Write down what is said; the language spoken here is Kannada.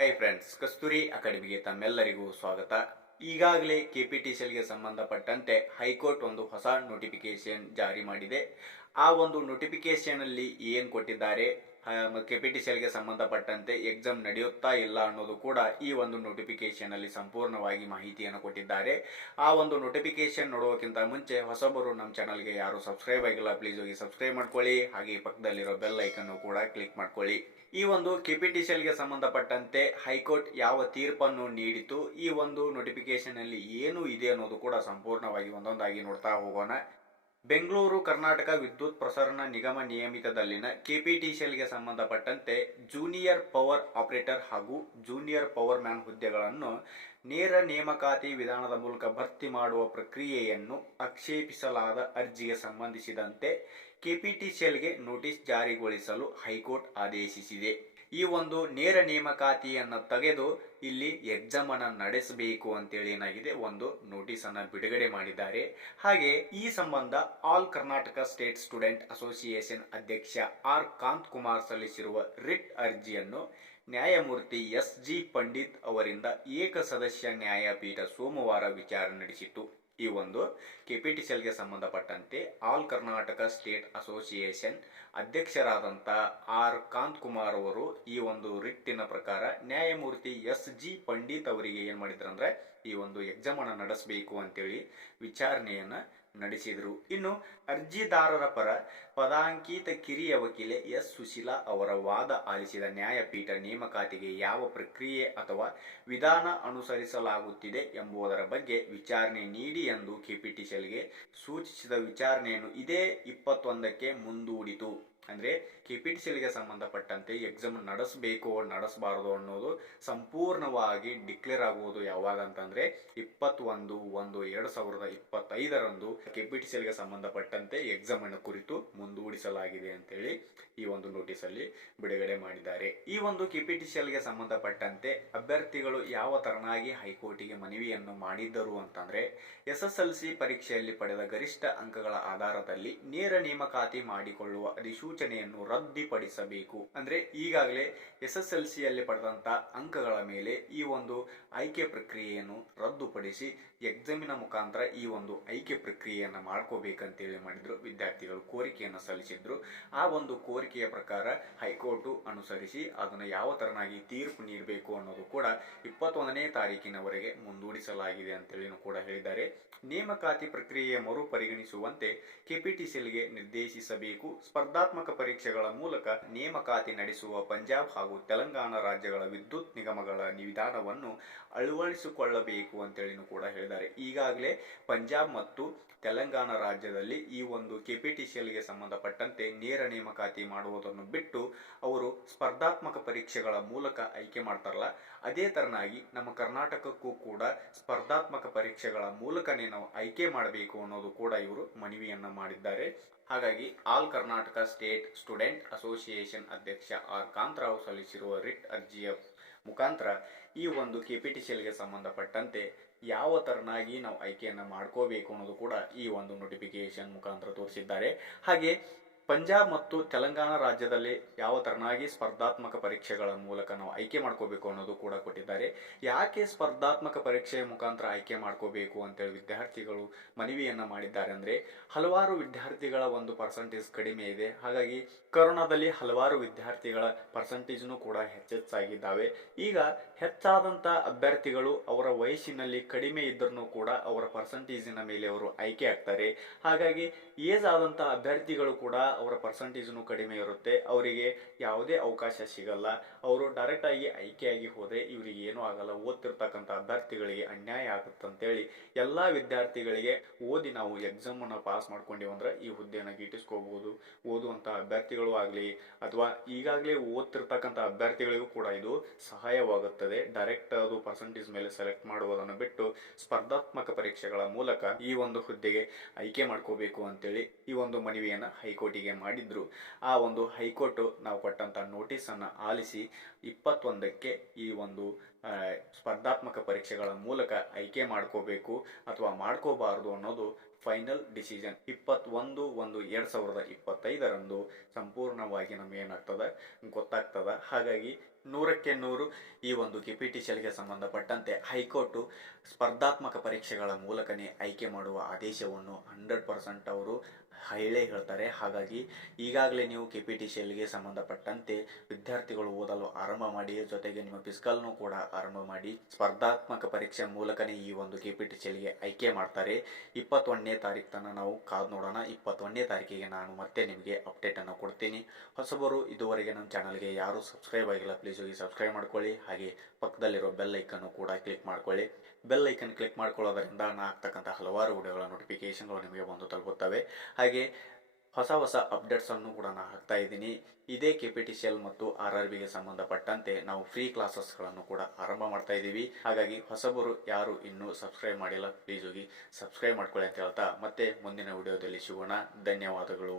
ಹೈ ಫ್ರೆಂಡ್ಸ್, ಕಸ್ತೂರಿ ಅಕಾಡೆಮಿಗೆ ತಮ್ಮೆಲ್ಲರಿಗೂ ಸ್ವಾಗತ. ಈಗಾಗಲೇ ಕೆಪಿಟಿಸಿಎಲ್ಗೆ ಸಂಬಂಧಪಟ್ಟಂತೆ ಹೈಕೋರ್ಟ್ ಒಂದು ಹೊಸ ನೋಟಿಫಿಕೇಶನ್ ಜಾರಿ ಮಾಡಿದೆ. ಆ ಒಂದು ನೋಟಿಫಿಕೇಶನ್ ಅಲ್ಲಿ ಏನು ಕೊಟ್ಟಿದ್ದಾರೆ, ಕೆಪಿಟಿಸಿಎಲ್ಗೆ ಸಂಬಂಧಪಟ್ಟಂತೆ ಎಕ್ಸಾಮ್ ನಡೆಯುತ್ತಾ ಇಲ್ಲ ಅನ್ನೋದು ಕೂಡ ಈ ಒಂದು ನೋಟಿಫಿಕೇಶನ್ ಅಲ್ಲಿ ಸಂಪೂರ್ಣವಾಗಿ ಮಾಹಿತಿಯನ್ನು ಕೊಟ್ಟಿದ್ದಾರೆ. ಆ ಒಂದು ನೋಟಿಫಿಕೇಶನ್ ನೋಡುವಕ್ಕಿಂತ ಮುಂಚೆ ಹೊಸಬರು ನಮ್ಮ ಚಾನಲ್ಗೆ ಯಾರು ಸಬ್ಸ್ಕ್ರೈಬ್ ಆಗಿಲ್ಲ, ಪ್ಲೀಸ್ ಹೋಗಿ ಸಬ್ಸ್ಕ್ರೈಬ್ ಮಾಡ್ಕೊಳ್ಳಿ. ಹಾಗೆ ಪಕ್ಕದಲ್ಲಿರೋ ಬೆಲ್ ಐಕನ್ ಕೂಡ ಕ್ಲಿಕ್ ಮಾಡ್ಕೊಳ್ಳಿ. ಈ ಒಂದು ಕೆಪಿಟಿಸಿಎಲ್ಗೆ ಸಂಬಂಧಪಟ್ಟಂತೆ ಹೈಕೋರ್ಟ್ ಯಾವ ತೀರ್ಪನ್ನು ನೀಡಿತು, ಈ ಒಂದು ನೋಟಿಫಿಕೇಶನ್ ಅಲ್ಲಿ ಏನು ಇದೆ ಅನ್ನೋದು ಕೂಡ ಸಂಪೂರ್ಣವಾಗಿ ಒಂದೊಂದಾಗಿ ನೋಡ್ತಾ ಹೋಗೋಣ. ಬೆಂಗಳೂರು ಕರ್ನಾಟಕ ವಿದ್ಯುತ್ ಪ್ರಸರಣ ನಿಗಮ ನಿಯಮಿತದಲ್ಲಿನ ಕೆಪಿಟಿಸಿಎಲ್ಗೆ ಸಂಬಂಧಪಟ್ಟಂತೆ ಜೂನಿಯರ್ ಪವರ್ ಆಪರೇಟರ್ ಹಾಗೂ ಜೂನಿಯರ್ ಪವರ್ ಮ್ಯಾನ್ ಹುದ್ದೆಗಳನ್ನು ನೇರ ನೇಮಕಾತಿ ವಿಧಾನದ ಮೂಲಕ ಭರ್ತಿ ಮಾಡುವ ಪ್ರಕ್ರಿಯೆಯನ್ನು ಆಕ್ಷೇಪಿಸಲಾದ ಅರ್ಜಿಗೆ ಸಂಬಂಧಿಸಿದಂತೆ ಕೆಪಿಟಿಸಿಎಲ್ಗೆ ನೋಟಿಸ್ ಜಾರಿಗೊಳಿಸಲು ಹೈಕೋರ್ಟ್ ಆದೇಶಿಸಿದೆ. ಈ ಒಂದು ನೇರ ನೇಮಕಾತಿಯನ್ನು ತೆಗೆದು ಇಲ್ಲಿ ಎಕ್ಸಾಮ್ ಅನ್ನು ನಡೆಸಬೇಕು ಅಂತೇಳಿ ಏನಾಗಿದೆ, ಒಂದು ನೋಟಿಸ್ ಅನ್ನು ಬಿಡುಗಡೆ ಮಾಡಿದ್ದಾರೆ. ಹಾಗೆ ಈ ಸಂಬಂಧ all Karnataka state student association ಅಧ್ಯಕ್ಷ ಆರ್ ಕಾಂತ್ ಕುಮಾರ್ ಸಲ್ಲಿಸಿರುವ ರಿಟ್ ಅರ್ಜಿಯನ್ನು ನ್ಯಾಯಮೂರ್ತಿ ಎಸ್.ಜಿ. ಪಂಡಿತ್ ಅವರಿಂದ ಏಕಸದಸ್ಯ ನ್ಯಾಯಪೀಠ ಸೋಮವಾರ ವಿಚಾರಣೆ ನಡೆಸಿತು. ಈ ಒಂದು ಕೆಪಿಟಿಸಿಎಲ್ಗೆ ಸಂಬಂಧಪಟ್ಟಂತೆ ಆಲ್ ಕರ್ನಾಟಕ ಸ್ಟೇಟ್ ಅಸೋಸಿಯೇಷನ್ ಅಧ್ಯಕ್ಷರಾದಂಥ ಆರ್ ಕಾಂತ್ ಕುಮಾರ್ ಅವರು ಈ ಒಂದು ರಿಟ್ಟಿನ ಪ್ರಕಾರ ನ್ಯಾಯಮೂರ್ತಿ ಎಸ್.ಜಿ. ಪಂಡಿತ್ ಅವರಿಗೆ ಏನು ಮಾಡಿದ್ರಂದ್ರೆ ಈ ಒಂದು ಎಕ್ಸಾಮ್ ಅನ್ನು ನಡೆಸಬೇಕು ಅಂತೇಳಿ ವಿಚಾರಣೆಯನ್ನ ನಡೆಸಿದರು. ಇನ್ನು ಅರ್ಜಿದಾರರ ಪರ ಪದಾಂಕಿತ ಕಿರಿಯ ವಕೀಲೆ ಎಸ್. ಸುಶೀಲಾ ಅವರ ವಾದ ಆಲಿಸಿದ ನ್ಯಾಯಪೀಠ ನೇಮಕಾತಿಗೆ ಯಾವ ಪ್ರಕ್ರಿಯೆ ಅಥವಾ ವಿಧಾನ ಅನುಸರಿಸಲಾಗುತ್ತಿದೆ ಎಂಬುದರ ಬಗ್ಗೆ ವಿಚಾರಣೆ ನೀಡಿ ಎಂದು ಕೆಪಿಟಿಸಿಎಲ್ಗೆ ಸೂಚಿಸಿದ ವಿಚಾರಣೆಯನ್ನು ಇದೇ 21ಕ್ಕೆ ಮುಂದೂಡಿತು. ಅಂದ್ರೆ ಕೆಪಿಟಿಸಿಎಲ್ಗೆ ಸಂಬಂಧಪಟ್ಟಂತೆ ಎಕ್ಸಾಮ್ ನಡೆಸಬೇಕು ನಡೆಸಬಾರದು ಅನ್ನೋದು ಸಂಪೂರ್ಣವಾಗಿ ಡಿಕ್ಲೇರ್ ಆಗುವುದು ಯಾವಾಗ ಅಂತಂದ್ರೆ 21/1/2025 ಕೆಪಿಟಿಸಿಎಲ್ಗೆ ಸಂಬಂಧಪಟ್ಟಂತೆ ಎಕ್ಸಾಮ್ ಅನ್ನು ಕುರಿತು ಮುಂದೂಡಿಸಲಾಗಿದೆ ಅಂತೇಳಿ ಈ ಒಂದು ನೋಟಿಸ್ ಅಲ್ಲಿ ಬಿಡುಗಡೆ ಮಾಡಿದ್ದಾರೆ. ಈ ಒಂದು ಕೆಪಿಟಿಸಿಎಲ್ಗೆ ಸಂಬಂಧಪಟ್ಟಂತೆ ಅಭ್ಯರ್ಥಿಗಳು ಯಾವ ತರನಾಗಿ ಹೈಕೋರ್ಟಿಗೆ ಮನವಿಯನ್ನು ಮಾಡಿದ್ದರು ಅಂತಂದ್ರೆ, SSLC ಪರೀಕ್ಷೆಯಲ್ಲಿ ಪಡೆದ ಗರಿಷ್ಠ ಅಂಕಗಳ ಆಧಾರದಲ್ಲಿ ನೇರ ನೇಮಕಾತಿ ಮಾಡಿಕೊಳ್ಳುವ ಅಧಿಸೂಚನೆಯನ್ನು ರದ್ದುಪಡಿಸಬೇಕು. ಅಂದ್ರೆ ಈಗಾಗಲೇ SSLCಯಲ್ಲಿ ಪಡೆದಂತ ಅಂಕಗಳ ಮೇಲೆ ಈ ಒಂದು ಆಯ್ಕೆ ಪ್ರಕ್ರಿಯೆಯನ್ನು ರದ್ದುಪಡಿಸಿ ಎಕ್ಸಾಮಿನ ಮುಖಾಂತರ ಈ ಒಂದು ಆಯ್ಕೆ ಪ್ರಕ್ರಿಯೆಯನ್ನು ಮಾಡ್ಕೋಬೇಕಂತೇಳಿ ಮಾಡಿದ್ರು. ವಿದ್ಯಾರ್ಥಿಗಳು ಕೋರಿಕೆಯನ್ನು ಸಲ್ಲಿಸಿದ್ರು. ಆ ಒಂದು ಕೋರಿಕೆಯ ಪ್ರಕಾರ ಹೈಕೋರ್ಟ್ ಅನುಸರಿಸಿ ಅದನ್ನು ಯಾವ ತರನಾಗಿ ತೀರ್ಪು ನೀಡಬೇಕು ಅನ್ನೋದು ಕೂಡ 21ನೇ ತಾರೀಕಿನವರೆಗೆ ಮುಂದೂಡಿಸಲಾಗಿದೆ ಅಂತೇಳಿ ಕೂಡ ಹೇಳಿದ್ದಾರೆ. ನೇಮಕಾತಿ ಪ್ರಕ್ರಿಯೆಯ ಮರು ಪರಿಗಣಿಸುವಂತೆ ಕೆಪಿಟಿಸಿಎಲ್ಗೆ ನಿರ್ದೇಶಿಸಬೇಕು. ಸ್ಪರ್ಧಾತ್ಮಕ ಪರೀಕ್ಷೆಗಳ ಮೂಲಕ ನೇಮಕಾತಿ ನಡೆಸುವ ಪಂಜಾಬ್ ಹಾಗೂ ತೆಲಂಗಾಣ ರಾಜ್ಯಗಳ ವಿದ್ಯುತ್ ನಿಗಮಗಳ ವಿಧಾನವನ್ನು ಅಳವಡಿಸಿಕೊಳ್ಳಬೇಕು ಅಂತೇಳಿ ಕೂಡ ಹೇಳಿದ್ದಾರೆ. ಈಗಾಗಲೇ ಪಂಜಾಬ್ ಮತ್ತು ತೆಲಂಗಾಣ ರಾಜ್ಯದಲ್ಲಿ ಈ ಒಂದು ಕೆಪಿಟಿಸಿಎಲ್ಗೆ ಸಂಬಂಧಪಟ್ಟಂತೆ ನೇರ ನೇಮಕಾತಿ ಮಾಡುವುದನ್ನು ಬಿಟ್ಟು ಅವರು ಸ್ಪರ್ಧಾತ್ಮಕ ಪರೀಕ್ಷೆಗಳ ಮೂಲಕ ಆಯ್ಕೆ ಮಾಡ್ತಾರಲ್ಲ, ಅದೇ ತರನಾಗಿ ನಮ್ಮ ಕರ್ನಾಟಕಕ್ಕೂ ಕೂಡ ಸ್ಪರ್ಧಾತ್ಮಕ ಪರೀಕ್ಷೆಗಳ ಮೂಲಕನೇ ನಾವು ಆಯ್ಕೆ ಮಾಡಬೇಕು ಅನ್ನೋದು ಕೂಡ ಇವರು ಮನವಿಯನ್ನ ಮಾಡಿದ್ದಾರೆ. ಹಾಗಾಗಿ all Karnataka state student association ಅಧ್ಯಕ್ಷ ಆರ್ ಕಾಂತರಾವ್ ಸಲ್ಲಿಸಿರುವ ರಿಟ್ ಅರ್ಜಿಯ ಮುಖಾಂತರ ಈ ಒಂದು ಕೆಪಿಟಿಸಿಎಲ್ಗೆ ಸಂಬಂಧಪಟ್ಟಂತೆ ಯಾವ ತರನಾಗಿ ನಾವು ಆಯ್ಕೆಯನ್ನು ಮಾಡ್ಕೋಬೇಕು ಅನ್ನೋದು ಕೂಡ ಈ ಒಂದು ನೋಟಿಫಿಕೇಶನ್ ಮುಖಾಂತರ ತೋರಿಸಿದ್ದಾರೆ. ಹಾಗೆ ಪಂಜಾಬ್ ಮತ್ತು ತೆಲಂಗಾಣ ರಾಜ್ಯದಲ್ಲಿ ಯಾವ ತರನಾಗಿ ಸ್ಪರ್ಧಾತ್ಮಕ ಪರೀಕ್ಷೆಗಳ ಮೂಲಕ ನಾವು ಆಯ್ಕೆ ಮಾಡ್ಕೋಬೇಕು ಅನ್ನೋದು ಕೂಡ ಕೊಟ್ಟಿದ್ದಾರೆ. ಯಾಕೆ ಸ್ಪರ್ಧಾತ್ಮಕ ಪರೀಕ್ಷೆಯ ಮುಖಾಂತರ ಆಯ್ಕೆ ಮಾಡ್ಕೋಬೇಕು ಅಂತೇಳಿ ವಿದ್ಯಾರ್ಥಿಗಳು ಮನವಿಯನ್ನ ಮಾಡಿದ್ದಾರೆ ಅಂದ್ರೆ, ಹಲವಾರು ವಿದ್ಯಾರ್ಥಿಗಳ ಒಂದು ಪರ್ಸೆಂಟೇಜ್ ಕಡಿಮೆ ಇದೆ. ಹಾಗಾಗಿ ಕೊರೋನಾದಲ್ಲಿ ಹಲವಾರು ವಿದ್ಯಾರ್ಥಿಗಳ ಪರ್ಸೆಂಟೇಜ್ನು ಕೂಡ ಹೆಚ್ಚಾಗಿದ್ದಾವೆ. ಈಗ ಹೆಚ್ಚಾದಂತ ಅಭ್ಯರ್ಥಿಗಳು ಅವರ ವಯಸ್ಸಿನಲ್ಲಿ ಕಡಿಮೆ ಇದ್ರೂ ಕೂಡ ಅವರ ಪರ್ಸೆಂಟೇಜಿನ ಮೇಲೆ ಅವರು ಆಯ್ಕೆ ಆಗ್ತಾರೆ. ಹಾಗಾಗಿ ಏಜ್ ಆದಂತ ಅಭ್ಯರ್ಥಿಗಳು ಕೂಡ ಅವರ ಪರ್ಸೆಂಟೇಜ್ನು ಕಡಿಮೆ ಇರುತ್ತೆ, ಅವರಿಗೆ ಯಾವುದೇ ಅವಕಾಶ ಸಿಗಲ್ಲ. ಅವರು ಡೈರೆಕ್ಟ್ ಆಗಿ ಆಯ್ಕೆಯಾಗಿ ಹೋದ್ರೆ ಇವರಿಗೆ ಏನೂ ಆಗಲ್ಲ, ಓದ್ತಿರ್ತಕ್ಕಂಥ ಅಭ್ಯರ್ಥಿಗಳಿಗೆ ಅನ್ಯಾಯ ಆಗುತ್ತಂತೇಳಿ ಎಲ್ಲಾ ವಿದ್ಯಾರ್ಥಿಗಳಿಗೆ ಓದಿ ನಾವು ಎಕ್ಸಾಮ್ ಅನ್ನ ಪಾಸ್ ಮಾಡ್ಕೊಂಡಿವಿ ಅಂದ್ರೆ ಈ ಹುದ್ದೆಯನ್ನು ಗಿಟ್ಟಿಸ್ಕೋಬಹುದು. ಓದುವಂತ ಅಭ್ಯರ್ಥಿಗಳು ಆಗಲಿ ಅಥವಾ ಈಗಾಗಲೇ ಓದ್ತಿರ್ತಕ್ಕಂಥ ಅಭ್ಯರ್ಥಿಗಳಿಗೂ ಕೂಡ ಇದು ಸಹಾಯವಾಗುತ್ತದೆ. ಡೈರೆಕ್ಟ್ ಅದು ಪರ್ಸೆಂಟೇಜ್ ಮೇಲೆ ಸೆಲೆಕ್ಟ್ ಮಾಡುವುದನ್ನು ಬಿಟ್ಟು ಸ್ಪರ್ಧಾತ್ಮಕ ಪರೀಕ್ಷೆಗಳ ಮೂಲಕ ಈ ಒಂದು ಹುದ್ದೆಗೆ ಆಯ್ಕೆ ಮಾಡ್ಕೋಬೇಕು ಅಂತೇಳಿ ಈ ಒಂದು ಮನವಿಯನ್ನ ಹೈಕೋರ್ಟಿಗೆ ಮಾಡಿದ್ರು. ಆ ಒಂದು ಹೈಕೋರ್ಟ್ ನಾವು ಕೊಟ್ಟಂತ ನೋಟಿಸ್ ಅನ್ನ ಆಲಿಸಿ 21ಕ್ಕೆ ಈ ಒಂದು ಸ್ಪರ್ಧಾತ್ಮಕ ಪರೀಕ್ಷೆಗಳ ಮೂಲಕ ಆಯ್ಕೆ ಮಾಡ್ಕೋಬೇಕು ಅಥವಾ ಮಾಡ್ಕೋಬಾರದು ಅನ್ನೋದು ಫೈನಲ್ ಡಿಸಿಷನ್ 21/1/2025 ಸಂಪೂರ್ಣವಾಗಿ ನಮ್ಗೆ ಏನಾಗ್ತದ ಗೊತ್ತಾಗ್ತದ. ಹಾಗಾಗಿ ನೂರಕ್ಕೆ ನೂರು ಈ ಒಂದು ಕೆಪಿಟಿಸಿಎಲ್ಗೆ ಸಂಬಂಧಪಟ್ಟಂತೆ ಹೈಕೋರ್ಟ್ ಸ್ಪರ್ಧಾತ್ಮಕ ಪರೀಕ್ಷೆಗಳ ಮೂಲಕನೇ ಆಯ್ಕೆ ಮಾಡುವ ಆದೇಶವನ್ನು 100% ಅವರು ಹೇಳ್ತಾರೆ. ಹಾಗಾಗಿ ಈಗಾಗಲೇ ನೀವು ಕೆಪಿಟಿಸಿಎಲ್ಗೆ ಸಂಬಂಧಪಟ್ಟಂತೆ ವಿದ್ಯಾರ್ಥಿಗಳು ಓದಲು ಆರಂಭ ಮಾಡಿ, ಜೊತೆಗೆ ನಿಮ್ಮ ಫಿಸಿಕಲ್ನು ಕೂಡ ಆರಂಭ ಮಾಡಿ, ಸ್ಪರ್ಧಾತ್ಮಕ ಪರೀಕ್ಷೆ ಮೂಲಕನೇ ಈ ಒಂದು ಕೆಪಿಟಿಸಿಎಲ್ಗೆ ಆಯ್ಕೆ ಮಾಡ್ತಾರೆ. 21ನೇ ತಾರೀಕು ತನಕ ನಾವು ಕಾದು ನೋಡೋಣ. 21ನೇ ತಾರೀಕಿಗೆ ನಾನು ಮತ್ತೆ ನಿಮಗೆ ಅಪ್ಡೇಟ್ ಅನ್ನು ಕೊಡ್ತೀನಿ. ಹೊಸಬರು ಇದುವರೆಗೆ ನಮ್ಮ ಚಾನಲ್ಗೆ ಯಾರು ಸಬ್ಸ್ಕ್ರೈಬ್ ಆಗಿಲ್ಲ, ಪ್ಲೀಸ್ ಹೋಗಿ ಸಬ್ಸ್ಕ್ರೈಬ್ ಮಾಡ್ಕೊಳ್ಳಿ. ಹಾಗೆ ಪಕ್ಕದಲ್ಲಿರೋ ಬೆಲ್ ಐಕನ್ನು ಕೂಡ ಕ್ಲಿಕ್ ಮಾಡ್ಕೊಳ್ಳಿ. ಬೆಲ್ ಐಕನ್ ಕ್ಲಿಕ್ ಮಾಡ್ಕೊಳ್ಳೋದ್ರಿಂದ ನಾನು ಹಾಕ್ತಕ್ಕಂಥ ಹಲವಾರು ವಿಡಿಯೋಗಳ ನೋಟಿಫಿಕೇಶನ್ಗಳು ನಿಮಗೆ ಬಂದು ತಲುಪುತ್ತವೆ. ಹಾಗೆ ಹೊಸ ಅಪ್ಡೇಟ್ಸ್ ಅನ್ನು ಕೂಡ ನಾನು ಹಾಕ್ತಾ ಇದ್ದೀನಿ. ಇದೇ ಕೆಪಿಟಿಸಿಎಲ್ ಮತ್ತು RRBಗೆ ಸಂಬಂಧಪಟ್ಟಂತೆ ನಾವು ಫ್ರೀ ಕ್ಲಾಸಸ್ಗಳನ್ನು ಕೂಡ ಆರಂಭ ಮಾಡ್ತಾ ಇದ್ದೀವಿ. ಹಾಗಾಗಿ ಹೊಸಬರು ಯಾರು ಇನ್ನೂ ಸಬ್ಸ್ಕ್ರೈಬ್ ಮಾಡಿಲ್ಲ, ಪ್ಲೀಸ್ ಹೋಗಿ ಸಬ್ಸ್ಕ್ರೈಬ್ ಮಾಡ್ಕೊಳ್ಳಿ ಅಂತ ಹೇಳ್ತಾ ಮತ್ತೆ ಮುಂದಿನ ವಿಡಿಯೋದಲ್ಲಿ ಸಿಗೋಣ. ಧನ್ಯವಾದಗಳು.